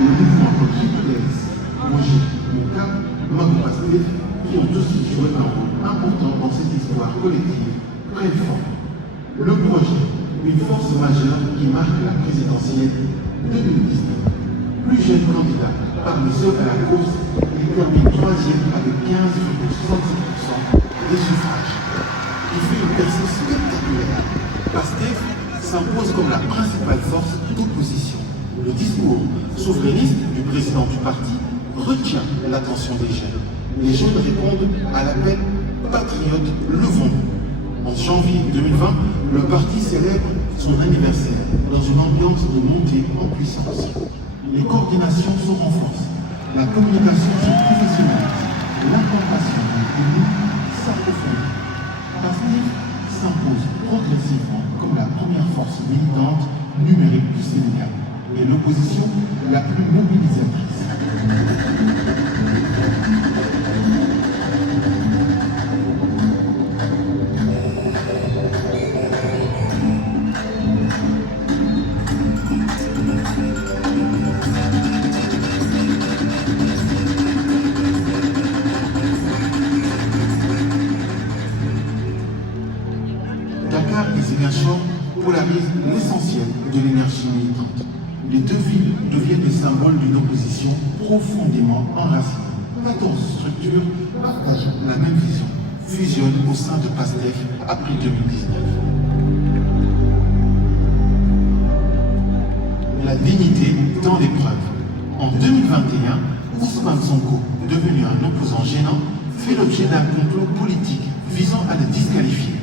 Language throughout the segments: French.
le mouvement comme IPS, Moji, Mouka, Mago Pastef, qui ont tous joué un rôle important dans cette histoire collective très forte. Le projet, une force majeure qui marque la présidentielle 2019. Plus jeune candidat parmi ceux à la course, il termine troisième avec 15,66% des suffrages. Il fait une percée spectaculaire. Pastef s'impose comme la principale force d'opposition. Le discours souverainiste du président du parti retient l'attention des jeunes. Les jeunes répondent à l'appel patriote Levons-nous. En janvier 2020, le parti célèbre son anniversaire dans une ambiance de montée en puissance. Les coordinations se renforcent, la communication se professionnalise, l'implantation du pays s'approfondit. Pastef s'impose progressivement comme la première force militante numérique du Sénégal et l'opposition la plus mobilisatrice. Dakar et Ziguinchor polarisent l'essentiel de l'énergie militante. Les deux villes deviennent des symboles d'une opposition profondément enracinée. 14 structures partagent la même vision, fusionnent au sein de Pastef après 2019. La dignité dans l'épreuve. En 2021, Ousmane Sonko, devenu un opposant gênant, fait l'objet d'un complot politique visant à le disqualifier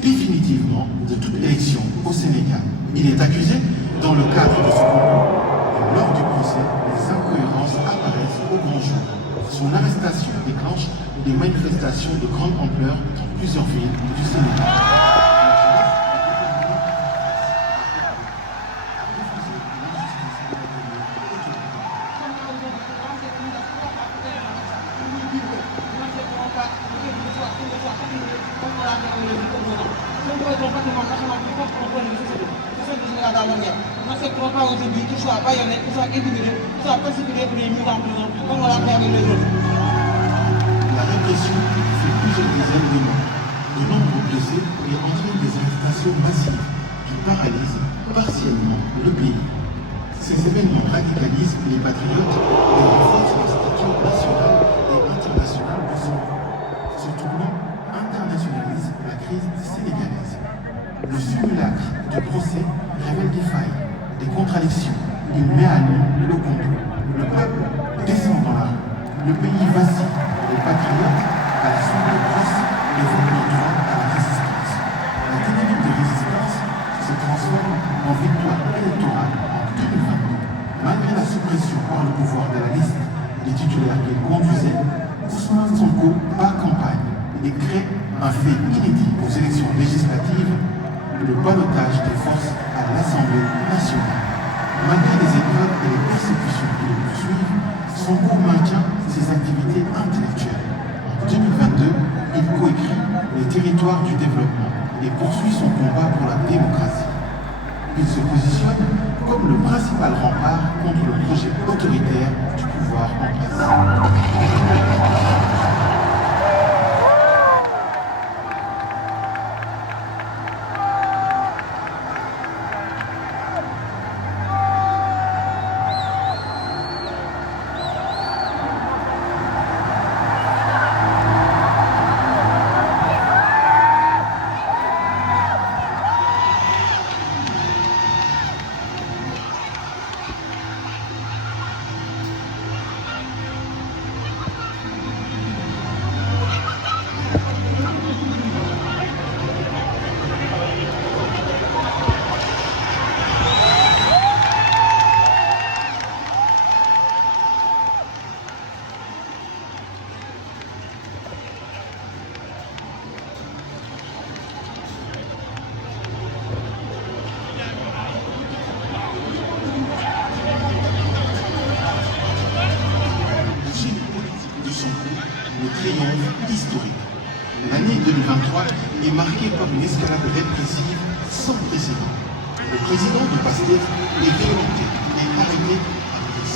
définitivement de toute élection au Sénégal. Il est accusé dans le cadre de ce complot. Lors du procès, les incohérences apparaissent au grand jour. Son arrestation déclenche des manifestations de grande ampleur dans plusieurs villes du Sénégal. On ne se croit pas aujourd'hui qu'il soit baïonné, qu'il soit intimidé, qu'il soit persécuté pour les mises en prison, comme on l'a fait avec les autres. La répression fait plusieurs dizaines de morts, de nombreux blessés et entraîne des arrestations massives qui paralysent partiellement le pays. Ces événements radicalisent les patriotes et renforcent le statut national et international de Sonko. Ce tournant internationalise la crise sénégalaise. Le simulacre du procès révèle des failles, des contradictions. Il met à nu le complot. Le peuple descend dans la rue. Le pays vacille. Les patriotes, à la suite de procès, évoquent le droit à la résistance. La dynamique de résistance se transforme en victoire électorale en 2022. Malgré la suppression par le pouvoir de la liste des titulaires qu'il conduisait, Ousmane Sonko bat campagne et crée un fait inédit aux élections législatives, le ballottage des forces à l'Assemblée nationale. Malgré les épreuves et les persécutions qui le poursuivent, Sonko maintient ses activités intellectuelles. En 2022, il coécrit les territoires du développement et poursuit son combat pour la démocratie. Il se positionne comme le principal rempart contre le projet autoritaire du pouvoir en place. triomphe historique. L'année 2023 est marquée par une escalade répressive sans précédent. Le président de Pastef est violenté et arrêté après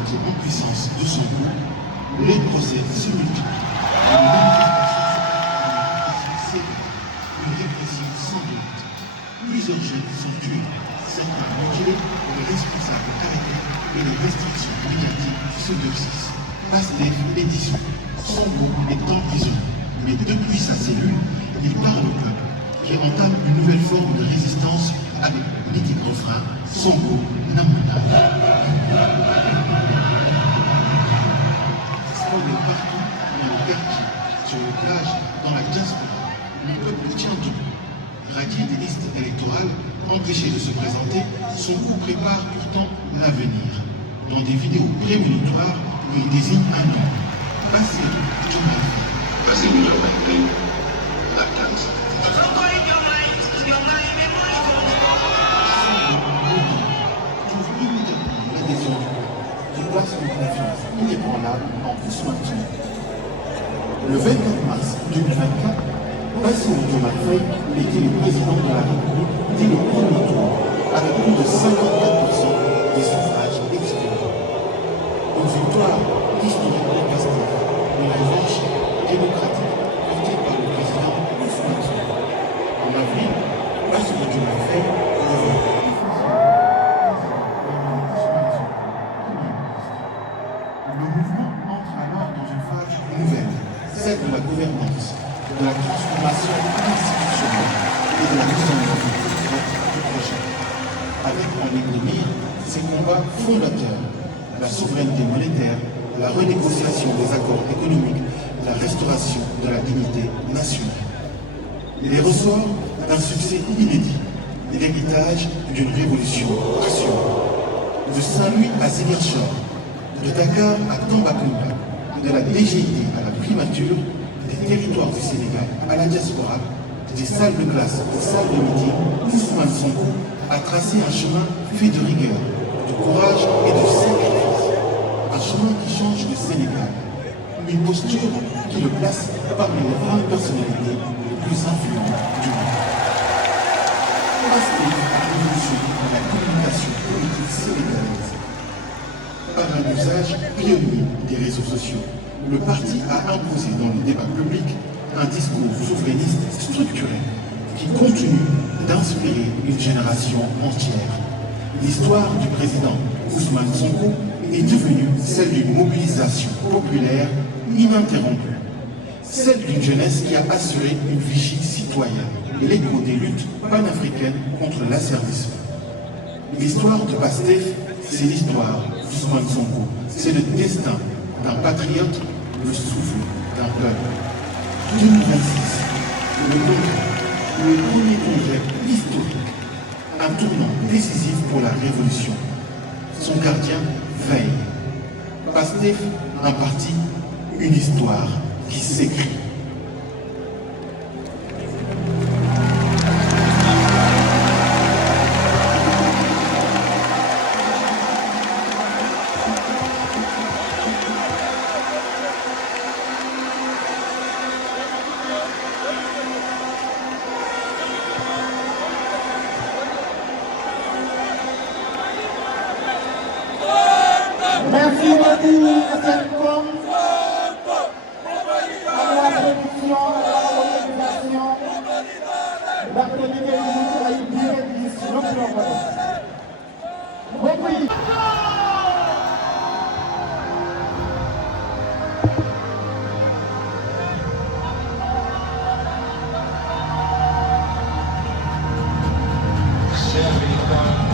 montée en puissance de son coup, les procès se multiplient. Une manifestation une répression sanglante. Plusieurs jeunes sont tués, certains mutilés, les responsables arrêtés et les restrictions médiatiques se durcissent. Pastef est dissous. Sonko est en prison. Mais depuis sa cellule, il parle au peuple, qui entame une nouvelle forme de résistance avec le mythique refrain Sonko Namuna. Scandé partout, dans le quartier, sur les plages, dans la diaspora, le peuple tient debout. Radié des listes électorales, empêché de se présenter, Sonko prépare pourtant l'avenir. Dans des vidéos prémonitoires, il désigne un nom. Bassirou Diomaye Faye. Bassirou Diomaye Faye, la carte. Trouve immédiatement l'adhésion du peuple, qui place une confiance inébranlable en Ousmane Sonko. Le 24 mars 2024, Bassirou Diomaye Faye était le président de la République dès le premier tour, avec plus de 54% des suffrages exprimés. Une victoire historique de Pastef, une revanche démocratique portée par le président Ousmane Sonko. En avril, Bassirou Diomaye Faye Le mouvement entre alors dans une phase nouvelle, celle de la gouvernance, de la transformation institutionnelle et de la mise en œuvre du projet. Avec en ligne de mire ces combats fondateurs, la souveraineté monétaire, la renégociation des accords économiques, la restauration de la dignité nationale. Les ressorts d'un succès inédit, l'héritage d'une révolution passionnante. De Saint-Louis à Ziguinchor, de Dakar à Tambacounda, de la DGID à la primature, des territoires du Sénégal à la diaspora, des salles de classe aux salles de meeting, Ousmane Sonko a tracé un chemin fait de rigueur, de courage et de sacrifice. Un chemin qui change le Sénégal. Une posture qui le place parmi les 20 personnalités les plus influentes du monde. Pastef a révolutionné la communication politique sénégalaise. Par un usage pionnier des réseaux sociaux, le parti a imposé dans le débat public un discours souverainiste structurel qui continue d'inspirer une génération entière. L'histoire du président Ousmane Sonko est devenue celle d'une mobilisation populaire ininterrompue, celle d'une jeunesse qui a assuré une vigie citoyenne, l'écho des luttes panafricaines contre l'asservissement. L'histoire de Pastef, c'est l'histoire d'Ousmane Sonko, c'est le destin d'un patriote, le souffle d'un peuple. 2026, le premier congrès historique, un tournant décisif pour la révolution. Son gardien veille. Pastef, un parti, une histoire qui s'écrit. Merci beaucoup, Asselincom, à la production, à l'organisation, l'activité du à une durée de Repris. Chers militants,